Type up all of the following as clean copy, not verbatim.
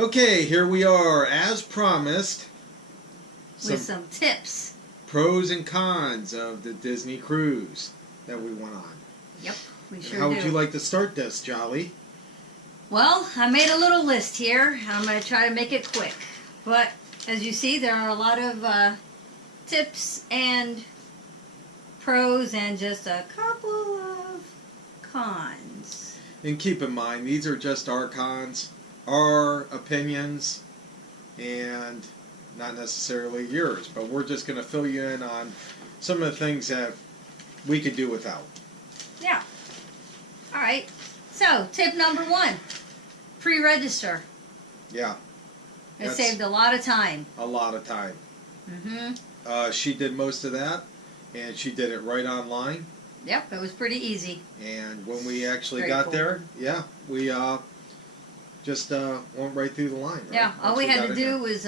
Okay, here we are, as promised. With some tips. Pros and cons of the Disney cruise that we went on. Yep, we sure do. How would you do. like to start this, Jolly? Well, I made a little list here. I'm going to try to make it quick. But as you see, there are a lot of tips and pros and just a couple of cons. And keep in mind, these are just our cons, our opinions, and not necessarily yours. But we're just going to fill you in on some of the things that we could do without. Yeah. All right. So, tip number 1, pre-register. Yeah. It saved a lot of time. A lot of time. Mm-hmm. She did most of that, and she did it right online. Yep, it was pretty easy. And when we actually got there, yeah, we just went right through the line. Right? Yeah, all we had to do there. was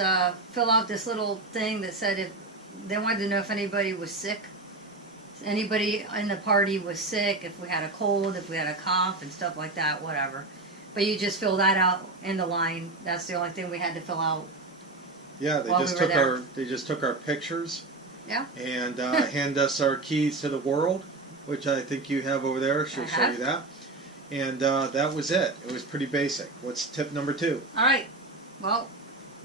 fill out this little thing that said if they wanted to know if anybody was sick. Anybody in the party was sick, if we had a cold, if we had a cough and stuff like that, whatever. But you just fill that out in the line. That's the only thing we had to fill out. Yeah, they just took our pictures. Yeah. And hand us our keys to the world, which I think you have over there. She'll show you that. And that was it. It was pretty basic. What's tip number 2? All right. Well,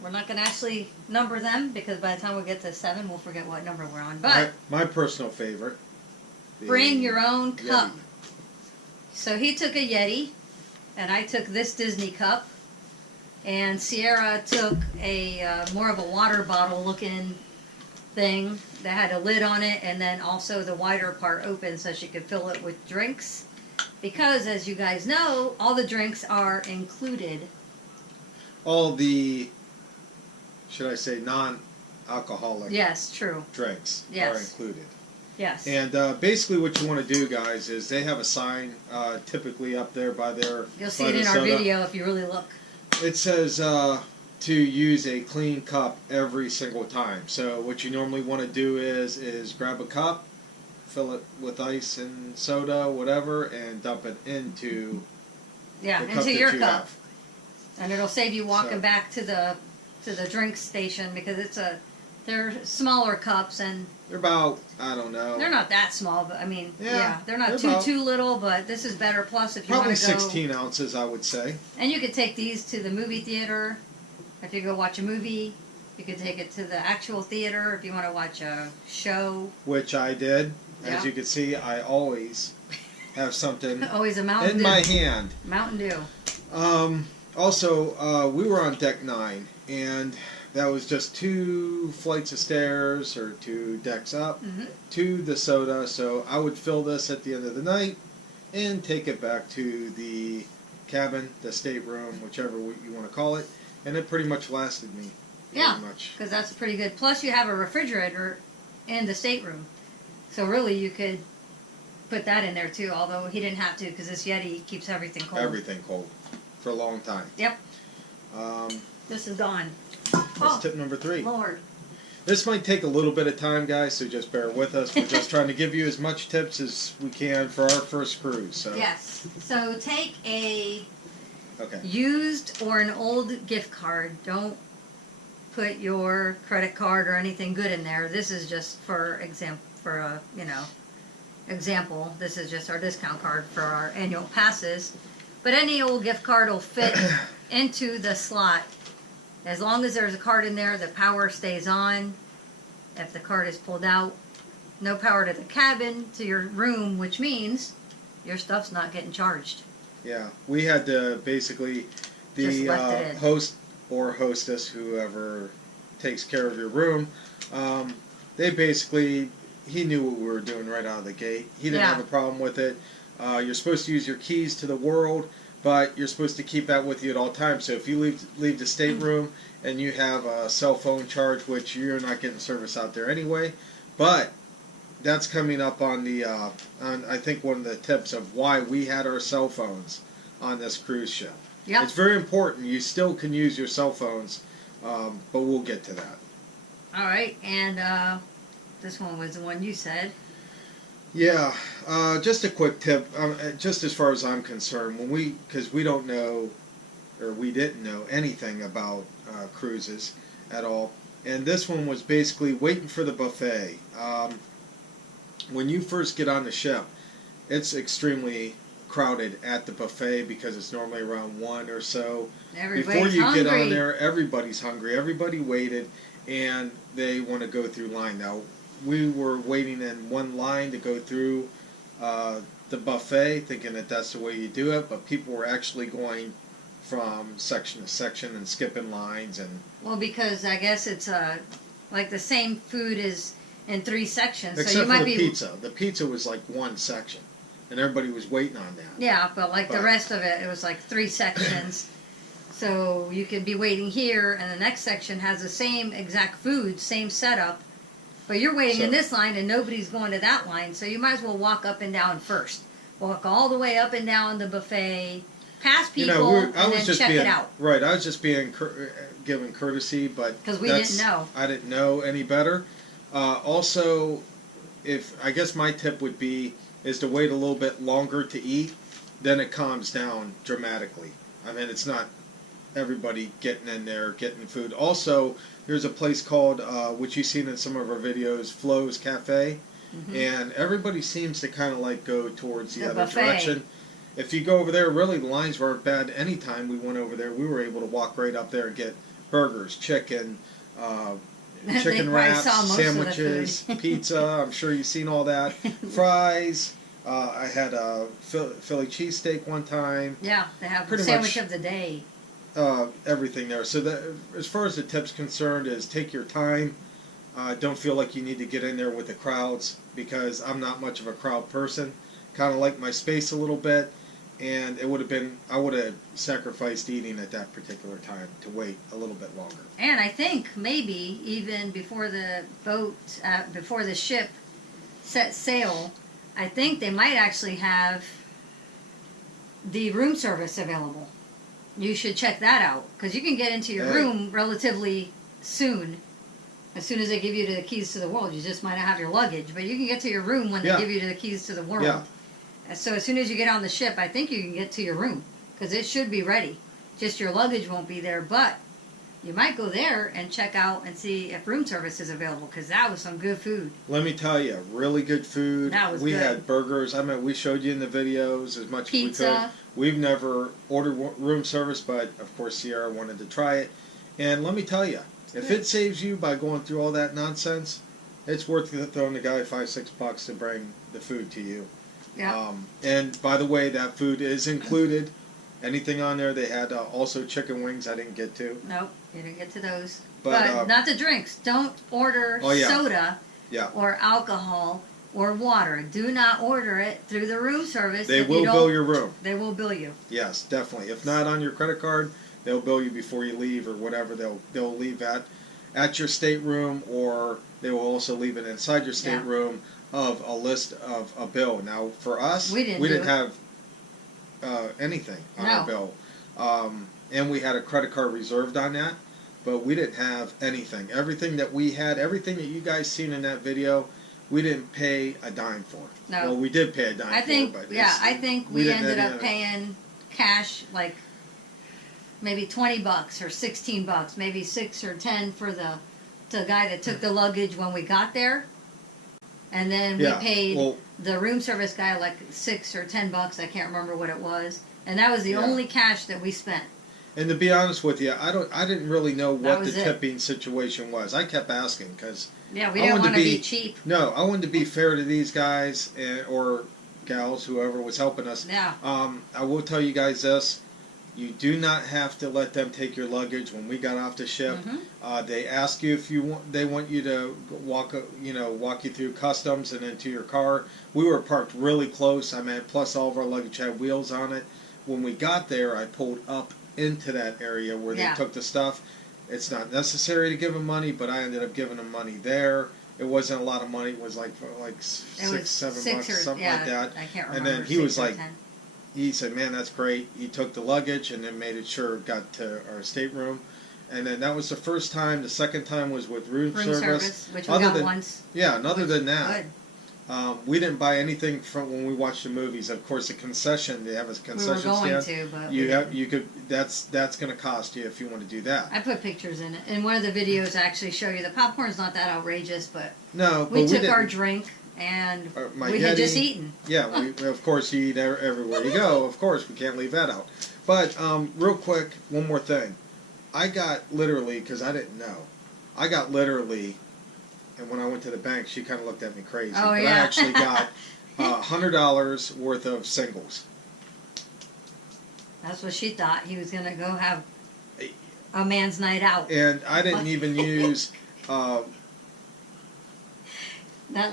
we're not going to actually number them because by the time we get to 7, we'll forget what number we're on. But my personal favorite. Bring your own cup. Yeti. So he took a Yeti, and I took this Disney cup, and Sierra took a more of a water bottle looking thing that had a lid on it, and then also the wider part open so she could fill it with drinks. Because, as you guys know, all the drinks are included. All the, should I say, non-alcoholic true. drinks Yes. are included. Yes. And basically what you want to do, guys, is they have a sign typically up there by their... You'll see it in our video if you really look. It says to use a clean cup every single time. So what you normally want to do is grab a cup, fill it with ice and soda, whatever, and dump it into into your cup. Have. And it'll save you walking back to the drink station because they're smaller cups and they're about, I don't know. They're not that small, but I mean, they're not they're too little, but this is better. Plus, if you want to go, probably 16 ounces, I would say. And you could take these to the movie theater. If you go watch a movie, you could take it to the actual theater if you want to watch a show. Which I did. As you can see, I always have something always a Mountain in Dew. my hand. Mountain Dew. Also, we were on deck 9, and that was just 2 flights of stairs, or 2 decks up, to the soda. So I would fill this at the end of the night and take it back to the cabin, the stateroom, whichever you want to call it. And it pretty much lasted me. Yeah, because that's pretty good. Plus, you have a refrigerator in the stateroom. So really, you could put that in there too, although he didn't have to because this Yeti keeps everything cold. Everything cold for a long time. Yep. This is gone. That's tip number 3. Lord. This might take a little bit of time, guys, so just bear with us. We're just trying to give you as much tips as we can for our first cruise. So. Yes. So take a Okay. used or an old gift card. Don't put your credit card or anything good in there. This is just for example. This is just our discount card for our annual passes. But any old gift card will fit into the slot. As long as there's a card in there, the power stays on. If the card is pulled out, no power to the cabin, to your room, which means your stuff's not getting charged. Yeah, we had to basically, the host or hostess, whoever takes care of your room, they basically, he knew what we were doing right out of the gate. He didn't have a problem with it. You're supposed to use your keys to the world, but you're supposed to keep that with you at all times. So if you leave the stateroom and you have a cell phone charge, which you're not getting service out there anyway, but that's coming up on the on I think one of the tips of why we had our cell phones on this cruise ship. Yep. It's very important. You still can use your cell phones, but we'll get to that. All right, and this one was the one you said. Yeah, just a quick tip, just as far as I'm concerned, because we don't know or we didn't know anything about cruises at all. And this one was basically waiting for the buffet. When you first get on the ship, it's extremely crowded at the buffet because it's normally around 1 or so. Before you get on there, everybody's hungry. Everybody waited, and they want to go through line. Now, we were waiting in one line to go through the buffet, thinking that that's the way you do it, but people were actually going from section to section and skipping lines. And well, because I guess it's like the same food is in 3 sections. Except so you for might the be pizza. The pizza was like 1 section, and everybody was waiting on that. Yeah, but like the rest of it, it was like 3 sections. So you could be waiting here, and the next section has the same exact food, same setup, but you're waiting in this line, and nobody's going to that line, so you might as well walk up and down first. Walk all the way up and down the buffet, past people, and then check it out. Right, I was just being given courtesy, but because we didn't know. I didn't know any better. Also, I guess my tip would be is to wait a little bit longer to eat, then it calms down dramatically. I mean, it's not everybody getting in there, getting food. Also, there's a place called, which you've seen in some of our videos, Flo's Cafe, and everybody seems to kind of like go towards the other direction. If you go over there, really, the lines weren't bad. Anytime we went over there, we were able to walk right up there and get burgers, chicken wraps, sandwiches, pizza. I'm sure you've seen all that. Fries. I had a Philly cheesesteak one time. Yeah, they have the sandwich of the day. Everything there. So as far as the tip's concerned, is take your time. Don't feel like you need to get in there with the crowds, because I'm not much of a crowd person. Kind of like my space a little bit. And it would have been, I would have sacrificed eating at that particular time to wait a little bit longer. And I think maybe even before the boat, before the ship set sail, I think they might actually have the room service available. You should check that out, because you can get into your room relatively soon. As soon as they give you the keys to the world, you just might not have your luggage, but you can get to your room when they give you the keys to the world. Yeah. So as soon as you get on the ship, I think you can get to your room, because it should be ready. Just your luggage won't be there, but you might go there and check out and see if room service is available, because that was some good food. Let me tell you, really good food. That was good. We good. had burgers. I mean, we showed you in the videos as much Pizza. as we could. We've never ordered room service, but of course Sierra wanted to try it. And let me tell you, if it saves you by going through all that nonsense, it's worth throwing the guy $5-6 to bring the food to you. Yeah. And by the way, that food is included. Anything on there, they had also chicken wings I didn't get to. Nope, you didn't get to those. But not the drinks. Don't order soda or alcohol or water. Do not order it through the room service. They will bill your room. They will bill you. Yes, definitely. If not on your credit card, they'll bill you before you leave or whatever. They'll leave at your stateroom, or they will also leave it inside your stateroom of a list of a bill. Now, for us, we didn't have anything on our bill. And we had a credit card reserved on that, but we didn't have anything. Everything that we had, everything that you guys seen in that video, we didn't pay a dime for. No. Well, we did pay a dime for it, but I think we ended up paying cash like maybe $20 or $16, maybe 6 or 10 for the guy that took the luggage when we got there. And then we paid the room service guy like $6 or $10. I can't remember what it was, and that was the only cash that we spent. And to be honest with you, I didn't really know what the tipping situation was. I kept asking because we didn't want to be cheap. No, I wanted to be fair to these guys or gals, whoever was helping us. Yeah. I will tell you guys this. You do not have to let them take your luggage. When we got off the ship, they ask you if you want. They want you to walk you through customs and into your car. We were parked really close. I mean, plus all of our luggage had wheels on it. When we got there, I pulled up into that area where they took the stuff. It's not necessary to give them money, but I ended up giving them money there. It wasn't a lot of money. It was like $6, $7, something like that. I can't remember. And then he was like. 10. He said, "Man, that's great." He took the luggage and then made it sure it got to our stateroom. And then that was the first time. The second time was with room service, which we got once. Yeah, and other than that, We didn't buy anything from when we watched the movies. Of course, the concession, they have a concession we were going stand. to, but you could. That's going to cost you if you want to do that. I put pictures in it. In one of the videos, I actually show you the popcorn's not that outrageous, but no, we took our drink and we had just eaten. Yeah, we of course you eat everywhere you go. Of course, we can't leave that out. But real quick, one more thing. I got literally, because I didn't know, I got literally. And when I went to the bank, she kind of looked at me crazy. Oh, but yeah. I actually got $100 worth of singles. That's what she thought. He was going to go have a man's night out. And I didn't even use... that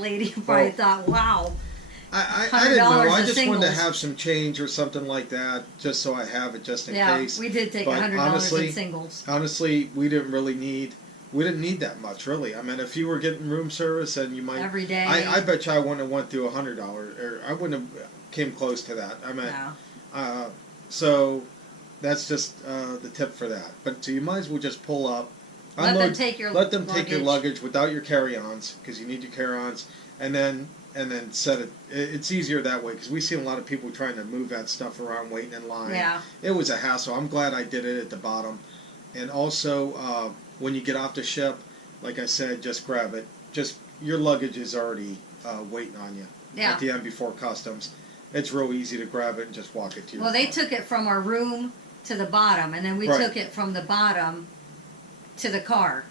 lady probably thought, wow. I didn't know. I just singles. wanted to have some change or something like that, just so I have it just in case. Yeah, we did take but $100 in singles. Honestly, we didn't really need... We didn't need that much, really. I mean, if you were getting room service, and you might every day. I bet you I wouldn't have went through $100, or I wouldn't have came close to that. I mean, no. So that's just the tip for that. But so you might as well just pull up, let them take your luggage without your carry-ons, because you need your carry-ons, and then set it. It's easier that way, because we see a lot of people trying to move that stuff around, waiting in line. Yeah. It was a hassle. I'm glad I did it at the bottom, and also. When you get off the ship, like I said, just grab it. Just your luggage is already waiting on you at the end before customs. It's real easy to grab it and just walk it to your Well, they took it from our room to the bottom, and then we took it from the bottom to the car.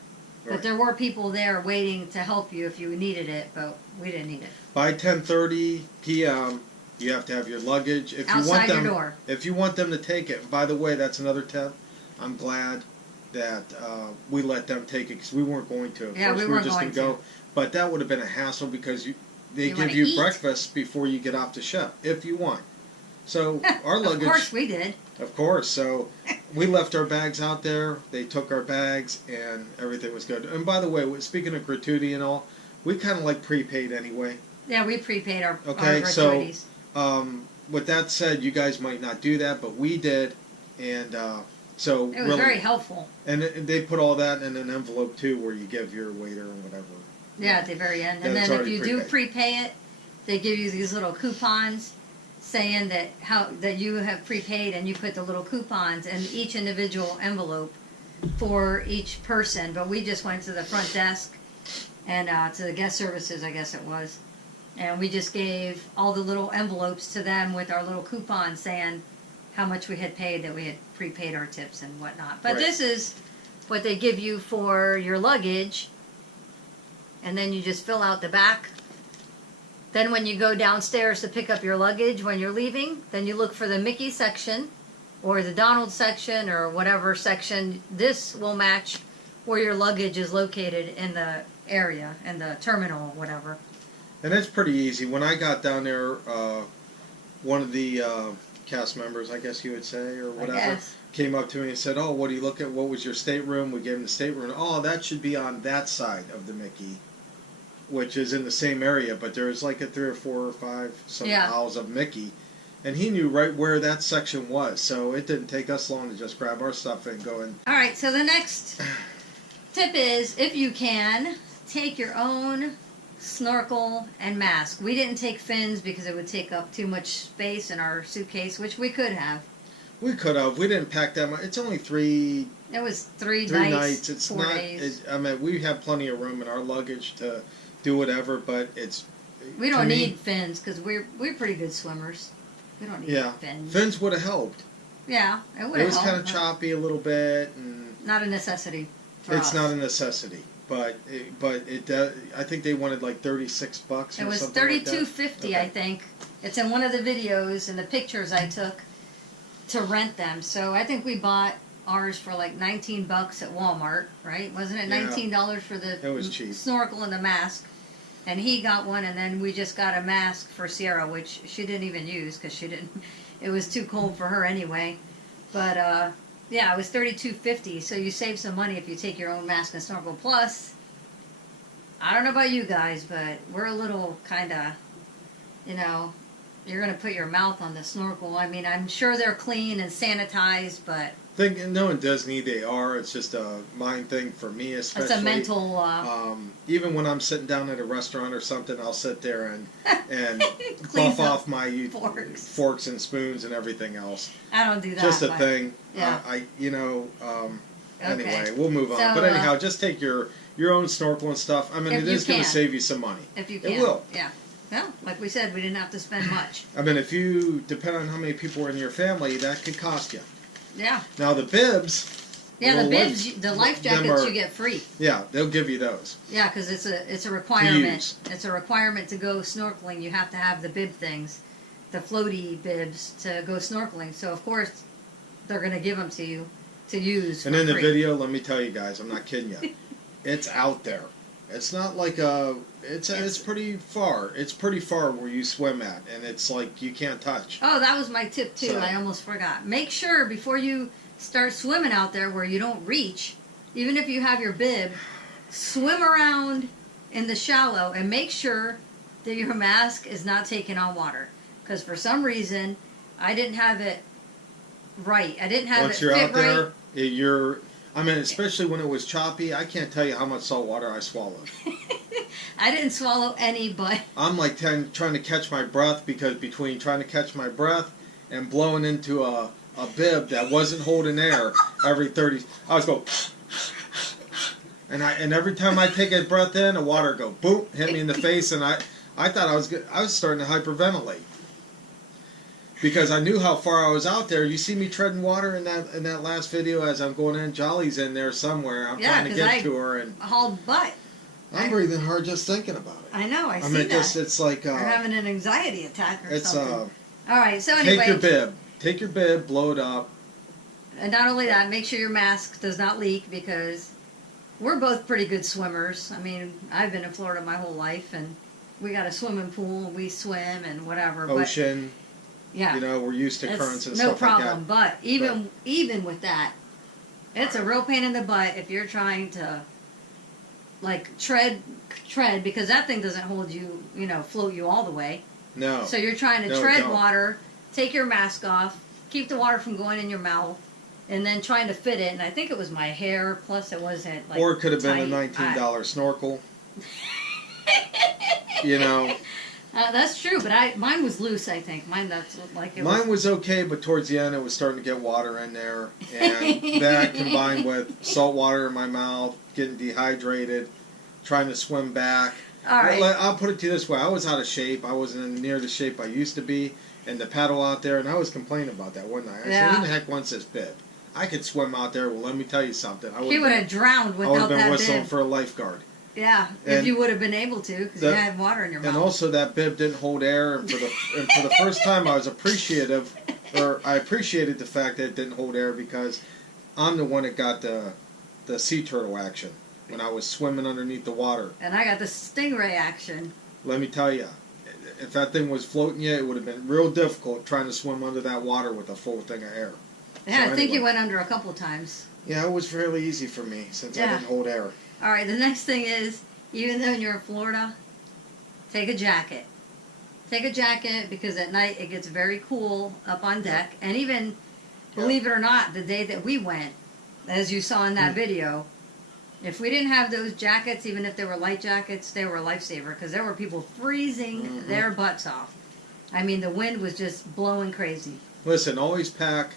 But there were people there waiting to help you if you needed it, but we didn't need it. By 10:30 p.m., you have to have your luggage. If outside you want them, your door. If you want them to take it, by the way, that's another tip. I'm glad that we let them take it, because we weren't going to. At first, we were just going to go. But that would have been a hassle, because they give you breakfast before you get off the ship, if you want. So our luggage... Of course we did. Of course. So we left our bags out there. They took our bags, and everything was good. And by the way, speaking of gratuity and all, we kind of like prepaid anyway. Yeah, we prepaid our gratuities. So with that said, you guys might not do that, but we did, and... So it was very helpful. And they put all that in an envelope, too, where you give your waiter or whatever. Yeah, at the very end. And then if you do prepay it, they give you these little coupons saying that you have prepaid, and you put the little coupons in each individual envelope for each person. But we just went to the front desk and to the guest services, I guess it was. And we just gave all the little envelopes to them with our little coupons saying how much we had paid, that we had prepaid our tips and whatnot. But this is what they give you for your luggage, and then you just fill out the back. Then when you go downstairs to pick up your luggage when you're leaving, then you look for the Mickey section or the Donald section or whatever section. This will match where your luggage is located in the area, in the terminal or whatever. And it's pretty easy. When I got down there, one of the... cast members, I guess you would say, or whatever, came up to me and said, "Oh, what do you look at? What was your stateroom?" We gave him the stateroom. "Oh, that should be on that side of the Mickey," which is in the same area, but there's like 3 or 4 or 5 aisles of Mickey, and he knew right where that section was, so it didn't take us long to just grab our stuff and go in. All right, so the next tip is, if you can, take your own snorkel and mask. We didn't take fins because it would take up too much space in our suitcase, which we could have. We could have. We didn't pack that much. It's only 3. It was 3 nights. It's 4 days. I mean, we have plenty of room in our luggage to do whatever, but it's. We don't need fins because we're pretty good swimmers. We don't need fins. Fins would have helped. Yeah, it would have helped. It was kind of choppy a little bit, and not a necessity. It's not a necessity. But it I think they wanted like $36. It was $32.50, like I think. It's in one of the videos and the pictures I took to rent them. So I think we bought ours for like $19 at Walmart, right? Wasn't it $19 for the snorkel and the mask? And he got one, and then we just got a mask for Sierra, which she didn't even use because it was too cold for her anyway. But yeah, it was $32.50, so you save some money if you take your own mask and snorkel. Plus, I don't know about you guys, but we're a little kind of, you're going to put your mouth on the snorkel. I mean, I'm sure they're clean and sanitized, but No, in Disney they are. It's just a mind thing for me, especially. it's a mental. Even when I'm sitting down at a restaurant or something, I'll sit there and Cleans buff up off my forks and spoons and everything else. I don't do that. Just a thing. Yeah. Anyway, Okay. we'll move on. So, but anyhow, just take your own snorkel and stuff. I mean, it is going to save you some money. If you can. It will. Yeah. Well, like we said, we didn't have to spend much. I mean, if you depend on how many people are in your family, that could cost you. Yeah. Now the bibs. Yeah, the bibs, the life jackets you get free. Yeah, they'll give you those. Yeah, because it's a requirement. It's a requirement to go snorkeling. You have to have the bib things, the floaty bibs to go snorkeling. So of course, they're going to give them to you to use. And in the free. video, let me tell you guys, I'm not kidding you. It's out there. It's not like it's pretty far. It's pretty far where you swim at, and it's like you can't touch. Oh, that was my tip too. So, I almost forgot. Make sure before you start swimming out there where you don't reach, even if you have your bib, swim around in the shallow and make sure that your mask is not taking on water. Because for some reason, I didn't have it right. I didn't have Once it you're fit out there, right. I mean, especially when it was choppy, I can't tell you how much salt water I swallowed. I didn't swallow any, but I'm like trying to catch my breath, because between trying to catch my breath and blowing into a bib that wasn't holding air every 30, I was going, and every time I take a breath in, the water would go boom, hit me in the face, and I thought I was starting to hyperventilate. Because I knew how far I was out there. You see me treading water in that last video as I'm going in. Jolly's in there somewhere. I'm trying to get to her, and hauled butt. I'm breathing hard just thinking about it. I know. I see that. It's like you're having an anxiety attack or something. All right. So anyway, take your bib, blow it up, and not only that, make sure your mask does not leak, because we're both pretty good swimmers. I mean, I've been in Florida my whole life, and we got a swimming pool, and we swim and whatever. Ocean. But, yeah, we're used to currents and no stuff problem. like that. But even with that, it's a real pain in the butt if you're trying to like tread, because that thing doesn't hold you, float you all the way. No. So you're trying to tread water, take your mask off, keep the water from going in your mouth, and then trying to fit it. And I think it was my hair, plus it wasn't like. Or it could have been a tight. $19 snorkel. That's true, but mine was loose. I think mine Mine was okay, but towards the end it was starting to get water in there, and that combined with salt water in my mouth, getting dehydrated, trying to swim back. All right. I'll put it to you this way: I was out of shape. I wasn't near the shape I used to be, and the paddle out there, and I was complaining about that one night. I said, "Who the heck wants this bib? I could swim out there." Well, let me tell you something. He would have drowned without that bib. I would have been whistling for a lifeguard. Yeah, if you would have been able to, because you had water in your mouth. And also that bib didn't hold air, and for the first time I was appreciative, or I appreciated the fact that it didn't hold air, because I'm the one that got the sea turtle action when I was swimming underneath the water. And I got the stingray action. Let me tell you, if that thing was floating you, it would have been real difficult trying to swim under that water with a full thing of air. Yeah, I think you went under a couple of times. Yeah, it was fairly easy for me since I didn't hold air. All right, the next thing is, even though you're in Florida, take a jacket. Take a jacket, because at night it gets very cool up on deck. And even, believe it or not, the day that we went, as you saw in that video, if we didn't have those jackets, even if they were light jackets, they were a lifesaver, because there were people freezing their butts off. I mean, the wind was just blowing crazy. Listen, always pack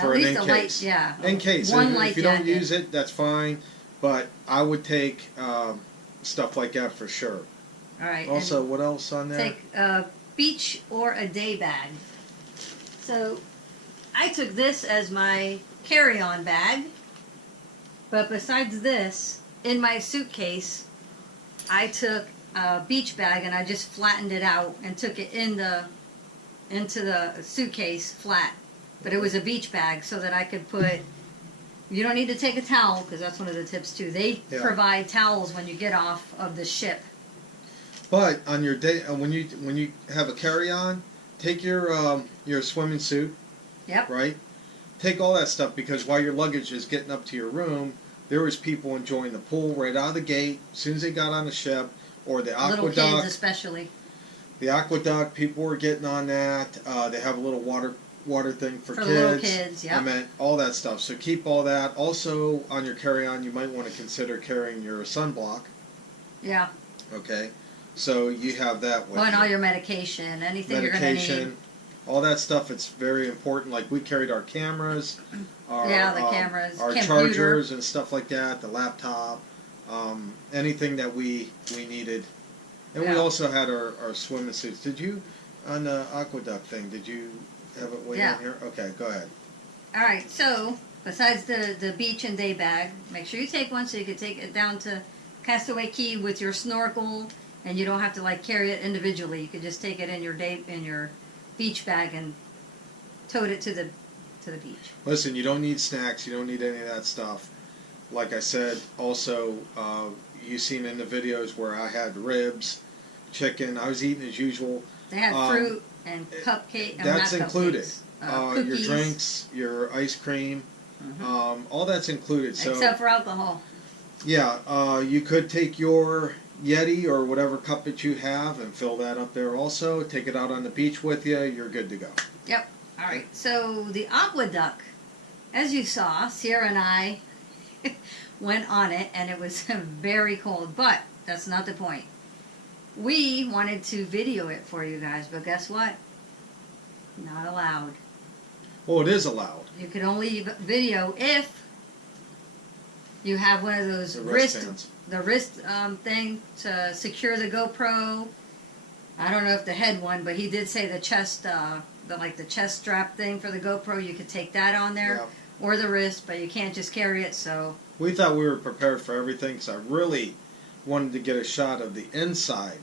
for an in case. In case. If you don't use it, that's fine. But I would take stuff like that for sure. All right. Also, what else on there? Take a beach or a day bag. So I took this as my carry-on bag. But besides this, in my suitcase, I took a beach bag and I just flattened it out and took it into the suitcase flat. But it was a beach bag so that I could put... You don't need to take a towel, because that's one of the tips too. They provide towels when you get off of the ship. But on your day, when you have a carry-on, take your swimming suit. Yep. Right. Take all that stuff, because while your luggage is getting up to your room, there was people enjoying the pool right out of the gate as soon as they got on the ship, or the aqueduct. Little kids especially. The aqueduct, people were getting on that. They have a little water thing for kids. Little kids, yeah. I meant all that stuff. So keep all that. Also, on your carry-on, you might want to consider carrying your sunblock. Yeah. Okay. So you have that with and you. all your medication, anything you're going to need. All that stuff, it's very important. Like we carried our cameras, our cameras, our computer. chargers and stuff like that, the laptop, anything that we needed. And we also had our swimming suits. Did you, on the aqueduct thing, did you have it way down here? Okay, go ahead. All right, so besides the beach and day bag, make sure you take one so you can take it down to Castaway Cay with your snorkel, and you don't have to like carry it individually. You could just take it in your beach bag and tote it to the beach. Listen, you don't need snacks. You don't need any of that stuff. Like I said, also, you've seen in the videos where I had ribs, chicken. I was eating as usual. They had fruit and cupcake. That's included. Your Cookies. drinks, your ice cream, all that's included. So, except for alcohol. Yeah, you could take your Yeti or whatever cup that you have and fill that up there also. Take it out on the beach with you. You're good to go. Yep. All right. So the aqueduct, as you saw, Sierra and I went on it, and it was very cold. But that's not the point. We wanted to video it for you guys, but guess what? Not allowed. Well, it is allowed. You can only video if you have one of those The wrist thing to secure the GoPro. I don't know if the head one, but he did say the chest, the chest strap thing for the GoPro. You could take that on there, or the wrist, but you can't just carry it. So we thought we were prepared for everything, because I really wanted to get a shot of the inside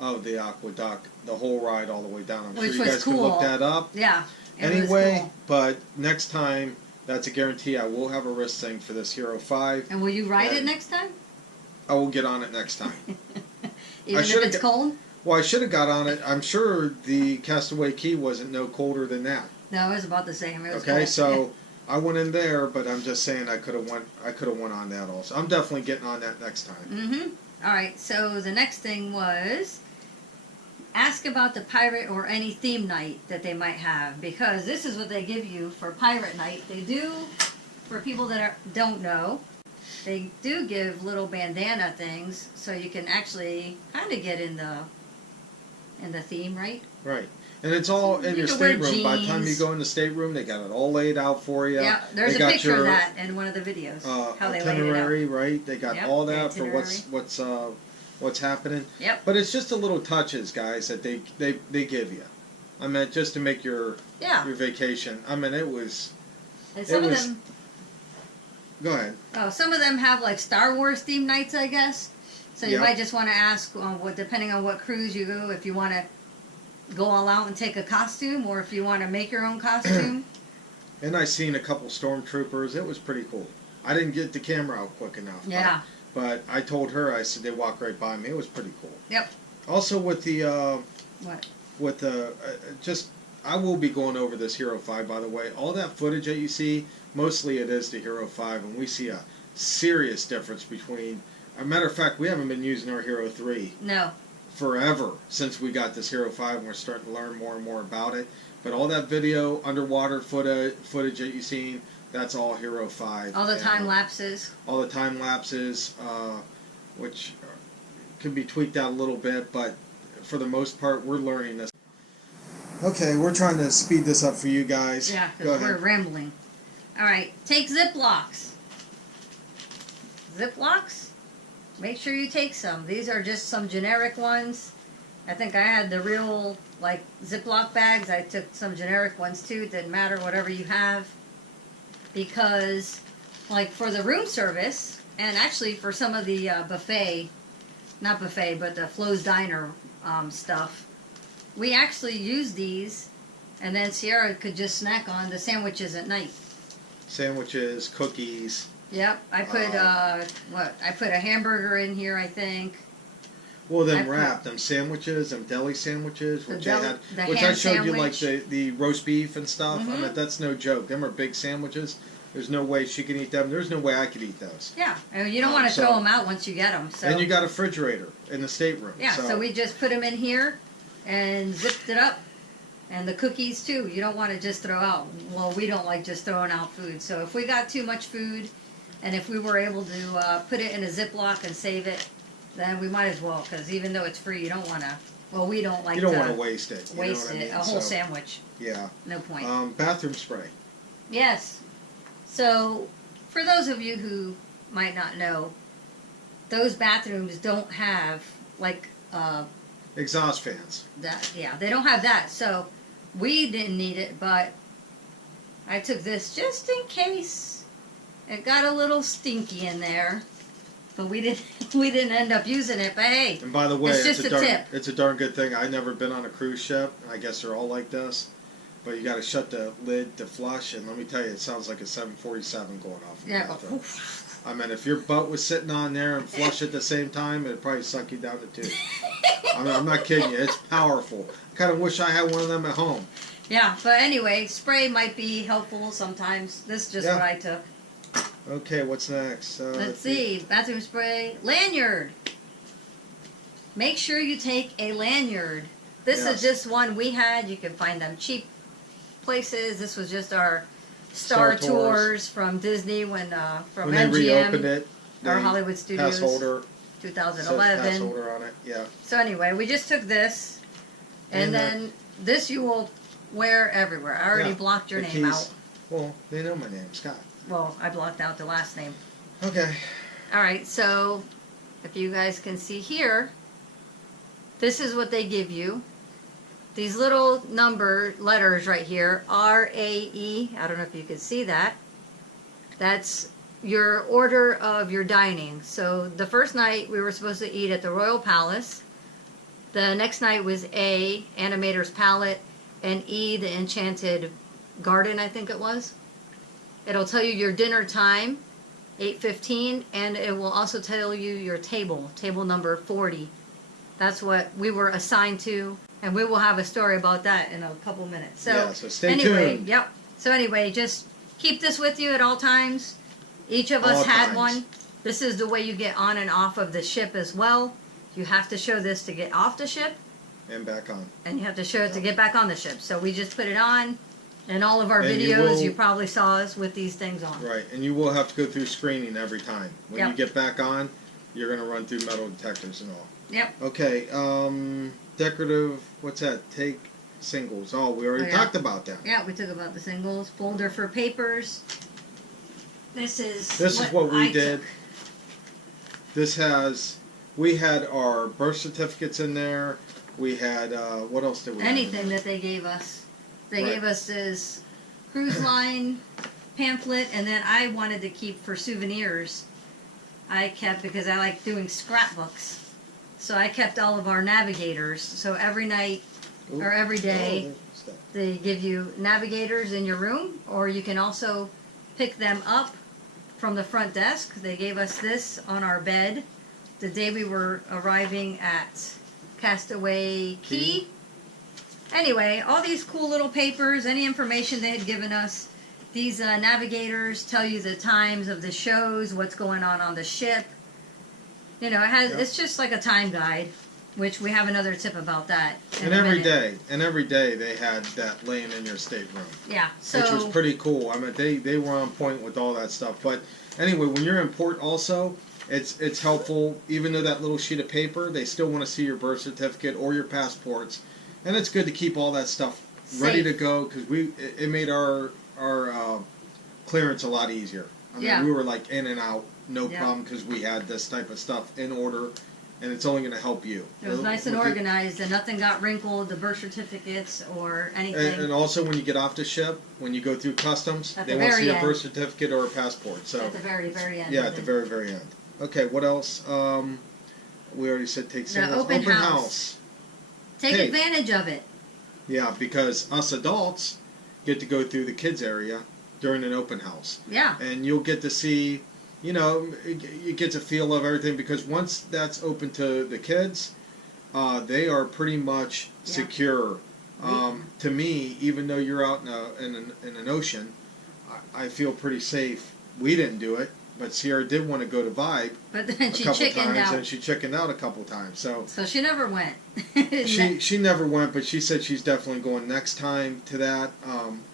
of the aqueduct, the whole ride all the way down. I'm sure you guys can look that up. Yeah. Anyway, cool. But next time, that's a guarantee. I will have a wrist thing for this Hero 5. And will you ride it next time? I will get on it next time. Even if it's cold? Well, I should have got on it. I'm sure the Castaway Cay wasn't no colder than that. No, it was about the same. It was okay, cold. So I went in there, but I'm just saying I could have went on that also. I'm definitely getting on that next time. Mm-hmm. All right. So the next thing was ask about the pirate or any theme night that they might have, because this is what they give you for pirate night. They do, for people that don't know, they do give little bandana things, so you can actually kind of get in the theme, right? Right. And it's all in your stateroom. By the time you go in the stateroom, they got it all laid out for you. Yeah, there's a picture of that in one of the videos. How they laid it out. Right? They got all that for what's happening. Yep. But it's just the little touches, guys, that they give you. I mean, just to make your vacation. I mean, it was. And some of them. Go ahead. Oh, some of them have like Star Wars themed nights, I guess. So you might just want to ask, depending on what cruise you go, if you want to go all out and take a costume, or if you want to make your own costume. And I seen a couple stormtroopers. It was pretty cool. I didn't get the camera out quick enough. Yeah. But I told her, I said they walked right by me. It was pretty cool. Yep. Also with the what? With the I will be going over this Hero 5, by the way. All that footage that you see, mostly it is the Hero 5, and we see a serious difference between. As a matter of fact, we haven't been using our Hero 3. No. Forever since we got this Hero 5, and we're starting to learn more and more about it. But all that video, underwater footage that you've seen, that's all Hero 5. All the time lapses. All the time lapses, which can be tweaked out a little bit, but for the most part, we're learning this. Okay, we're trying to speed this up for you guys. Yeah, because we're rambling. All right, take Ziplocs. Ziplocs? Make sure you take some. These are just some generic ones. I think I had the real, like, Ziploc bags. I took some generic ones, too. It didn't matter, whatever you have. Because, like, for the room service, and actually for some of the buffet, not buffet, but the Flo's Diner stuff, we actually use these, and then Sierra could just snack on the sandwiches at night. Sandwiches, cookies. Yep, I put I put a hamburger in here, I think. Well, them wrapped, them sandwiches, them deli sandwiches, which I showed you, like the roast beef and stuff. I mean, that's no joke. Them are big sandwiches. There's no way she can eat them. There's no way I could eat those. Yeah, and you don't want to throw them out once you get them. So. And you got a refrigerator in the stateroom. Yeah, so we just put them in here, and zipped it up. And the cookies too, you don't want to just throw out. Well, we don't like just throwing out food. So if we got too much food, and if we were able to put it in a Ziploc and save it, then we might as well, because even though it's free, you don't want to, well, we don't like you don't want to waste it. You waste know what I it, mean? a whole sandwich. Yeah. No point. Bathroom spray. Yes. So, for those of you who might not know, those bathrooms don't have, like, exhaust fans. Yeah, they don't have that. So, we didn't need it, but I took this just in case. It got a little stinky in there, but we didn't end up using it. But hey, and by the way, it's just a tip. It's a darn good thing. I've never been on a cruise ship. I guess they're all like this. But you got to shut the lid to flush, and let me tell you, it sounds like a 747 going off. Yeah. I mean, if your butt was sitting on there and flush at the same time, it'd probably suck you down the tube. I mean, I'm not kidding you. It's powerful. I kind of wish I had one of them at home. Yeah, but anyway, spray might be helpful sometimes. This is just what I took. Okay, what's next? Let's see. Bathroom spray. Lanyard. Make sure you take a lanyard. This is just one we had. You can find them cheap places. This was just our Star Tours from Disney when when MGM. they reopened it. Our Hollywood Studios. Pass holder. 2011. Pass holder on it, yeah. So anyway, we just took this, and then this you will wear everywhere. I already blocked your name out. Well, they know my name, Scott. Well, I blocked out the last name. Okay. All right, so if you guys can see here, this is what they give you. These little number letters right here, R-A-E. I don't know if you can see that. That's your order of your dining. So the first night we were supposed to eat at the Royal Palace. The next night was A, Animator's Palette, and E, the Enchanted Garden, I think it was. It'll tell you your dinner time, 8:15, and it will also tell you your table number 40. That's what we were assigned to, and we will have a story about that in a couple minutes. So, so stay tuned. Yep. So anyway, just keep this with you at all times. Each of us had one. This is the way you get on and off of the ship as well. You have to show this to get off the ship. And back on. And you have to show it to get back on the ship. So we just put it on. In all of our videos, you probably saw us with these things on. Right, and you will have to go through screening every time. When you get back on, you're going to run through metal detectors and all. Yep. Okay, decorative, what's that? Take singles. Oh, we already talked about that. Yeah, we took about the singles. Folder for papers. This is what we did. Took. This has, we had our birth certificates in there. We had, what else did we have? Anything that they gave us. They gave us this cruise line pamphlet, and then I wanted to keep for souvenirs. I kept, because I like doing scrapbooks. So I kept all of our navigators. So every night or every day, they give you navigators in your room, or you can also pick them up from the front desk. They gave us this on our bed the day we were arriving at Castaway Cay. Anyway, all these cool little papers, any information they had given us. These navigators tell you the times of the shows, what's going on the ship. You know, it has. It's just like a time guide, which we have another tip about that. And every day they had that laying in your stateroom. Yeah, so which was pretty cool. I mean, they were on point with all that stuff. But anyway, when you're in port, also, it's helpful. Even though that little sheet of paper, they still want to see your birth certificate or your passports. And it's good to keep all that stuff ready to go, because it made our clearance a lot easier. I mean, we were like in and out, no problem, because we had this type of stuff in order, and it's only going to help you. It was nice and organized, and nothing got wrinkled, the birth certificates or anything. And also, when you get off the ship, when you go through customs, they want to see a birth certificate or a passport. So at the very, very end. Yeah, at the very, very end. Okay, what else? We already said take singles. Open house. Take advantage of it. Yeah, because us adults get to go through the kids area during an open house. Yeah. And you'll get to see, you know, you get a feel of everything, because once that's open to the kids, they are pretty much secure. To me, even though you're out in an ocean, I feel pretty safe. We didn't do it, But Sierra did want to go to Vibe, but then she a couple chickened times, out. and she chickened out a couple times. So she never went. she never went, but she said she's definitely going next time to that.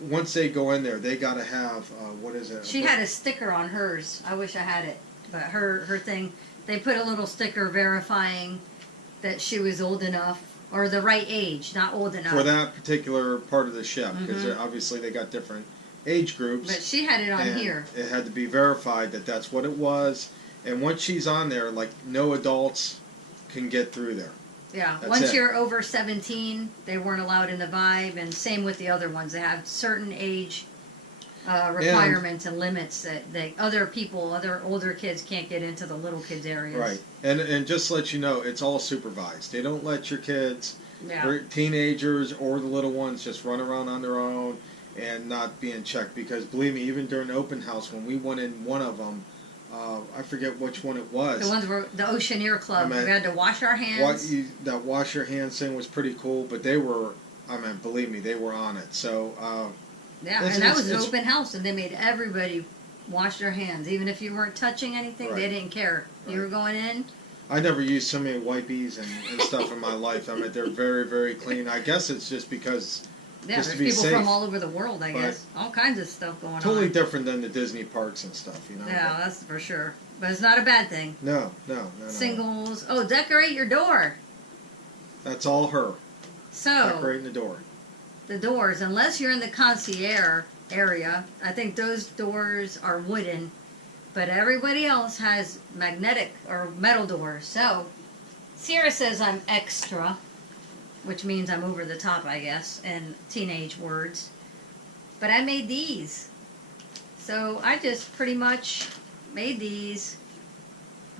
Once they go in there, they got to have what is it? She had a sticker on hers. I wish I had it, but her thing, they put a little sticker verifying that she was old enough or the right age, not old enough for that particular part of the ship, because obviously they got different age groups. But she had it on here. It had to be verified that that's what it was. And once she's on there, like, no adults can get through there. Yeah. That's Once it. you're over 17, they weren't allowed in the Vibe, and same with the other ones. They have certain age requirements and limits that other older kids can't get into the little kids areas. Right. And just to let you know, it's all supervised. They don't let your kids, Yeah. or teenagers or the little ones, just run around on their own and not being checked. Because believe me, even during the open house, when we went in one of them, I forget which one it was. The ones were the Oceaneer Club. We had to wash our hands. That wash your hands thing was pretty cool, but they were, believe me, they were on it. So, yeah, and that was an open house, and they made everybody wash their hands. Even if you weren't touching anything, they didn't care. Right. You were going in. I never used so many wipies and stuff in my life. They're very, very clean. I guess it's just because... Yeah, just there's to be people safe. from all over the world, I guess. All kinds of stuff going on. Totally different than the Disney parks and stuff, you know. Yeah, that's for sure. But it's not a bad thing. No. Singles. Oh, decorate your door. That's all her. So, decorating the door. The doors, unless you're in the concierge area, I think those doors are wooden. But everybody else has magnetic or metal doors. So, Sierra says I'm extra, which means I'm over the top, I guess, in teenage words. But I made these. So I just pretty much made these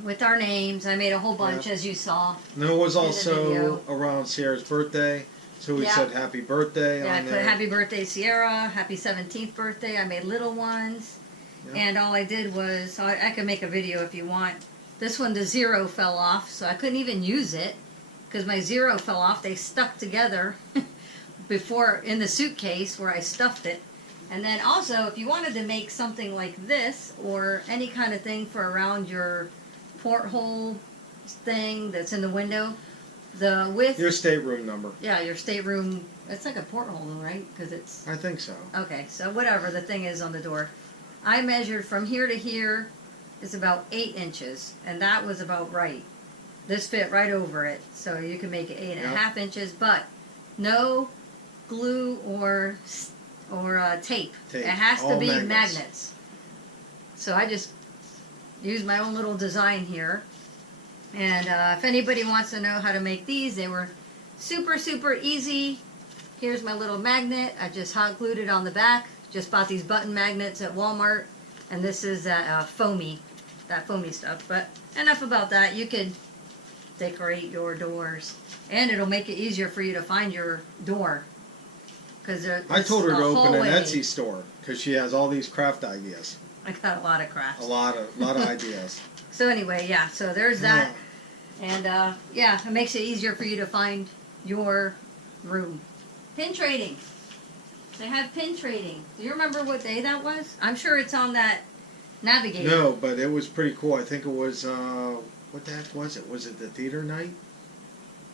with our names. I made a whole bunch, as you saw. And it was in the also video. around Sierra's birthday, so we said happy birthday Yeah, on I put there. happy birthday, Sierra. Happy 17th birthday. I made little ones. Yeah. And all I did was, I can make a video if you want. This one, the zero fell off, so I couldn't even use it. Because my zero fell off, they stuck together before in the suitcase where I stuffed it. And then also, if you wanted to make something like this, or any kind of thing for around your porthole thing that's in the window, the width... Your stateroom number. Yeah, your stateroom, it's like a porthole though, right? Because it's... I think so. Okay, so whatever the thing is on the door. I measured from here to here is about 8 inches, and that was about right. This fit right over it, so you can make it 8.5 inches, but no glue or tape. It has to be magnets. So I just used my own little design here. And if anybody wants to know how to make these, they were super, super easy. Here's my little magnet. I just hot glued it on the back. Just bought these button magnets at Walmart. And this is that foamy stuff. But enough about that. You could decorate your doors, and it'll make it easier for you to find your door. Because I told her to open an Etsy store because she has all these craft ideas. I got a lot of crafts. A lot of ideas. So anyway, yeah. So there's that, and yeah, it makes it easier for you to find your room. Pin trading. They have pin trading. Do you remember what day that was? I'm sure it's on that navigator. No, but it was pretty cool. I think it was. What the heck was it? Was it the theater night?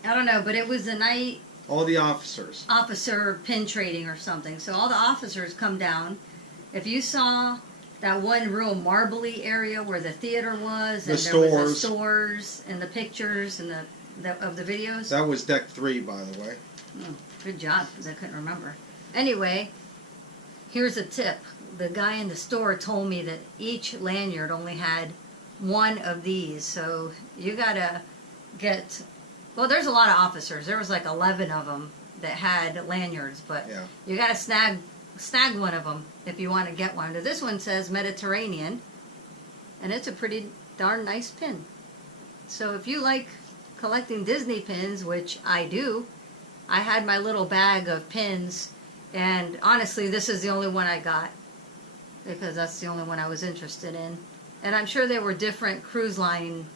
I don't know, but it was the night... All the officers. Officer pin trading or something. So all the officers come down. If you saw that one real marbly area where the theater was, and there was the stores and the pictures and of the videos. That was deck 3, by the way. Oh, good job, because I couldn't remember. Anyway, here's a tip. The guy in the store told me that each lanyard only had one of these, so you gotta get... Well, there's a lot of officers. There was like 11 of them that had lanyards, but you gotta snag one of them if you want to get one. Now, this one says Mediterranean, and it's a pretty darn nice pin. So if you like collecting Disney pins, which I do, I had my little bag of pins, and honestly, this is the only one I got because that's the only one I was interested in. And I'm sure there were different cruise line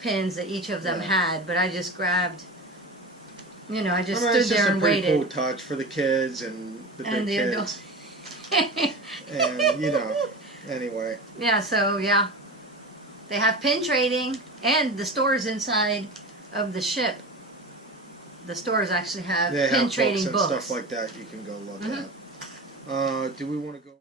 pins that each of them had, but I just grabbed, I just stood there and waited. It's just a pretty cool touch for the kids and the big kids. And, Anyway. Yeah, so, yeah. They have pin trading, and the stores inside of the ship. The stores actually have pin trading books. And stuff like that you can go look at. Do we want to go...